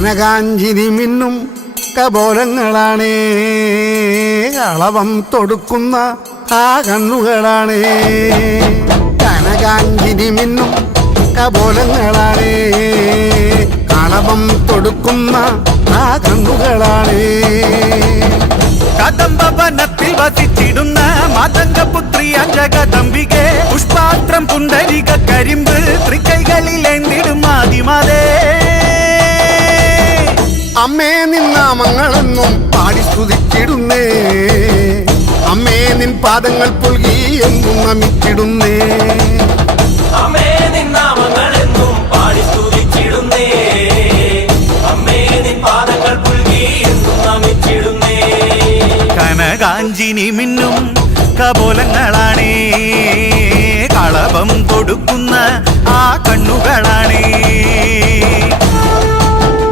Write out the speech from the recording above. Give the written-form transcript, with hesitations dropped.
കനകാഞ്ചിരി മിന്നും കപോലങ്ങളാണേ, കളവം തൊടുക്കുന്ന ആ കണ്ണുകളാണേ. കനകാഞ്ചിരി മിന്നും കപോലങ്ങളാണേ, കളവം തൊടുക്കുന്ന ആ കണ്ണുകളാണേ. കദംബവനത്തിൽ വസിച്ചിടുന്ന മാതംഗപുത്രി അഞ്ജകദംബികെ, പുഷ്പാത്രം പുണ്ടരിക കരിമ്പ് തൃക്കൈകളിലേന്തിടും ആദിമാതേ. അമ്മേ നിന്നാമങ്ങളെന്നും പാടി സ്തുതിച്ചിടുന്നേ, അമ്മേ നിൻ പാദങ്ങൾ പുൽകി എന്നും നമിച്ചിടുന്നേ. അമ്മേ നിന്നാമങ്ങളെന്നും പാടി സ്തുതിച്ചിടുന്നേ, അമ്മേ നിൻ പാദങ്ങൾ പുൽകി എന്നും നമിച്ചിടുന്നേ. കനകാഞ്ചിനി മിന്നും കപോലങ്ങളാണേ, കളഭം കൊടുക്കുന്ന ആ കണ്ണുകളാണേ.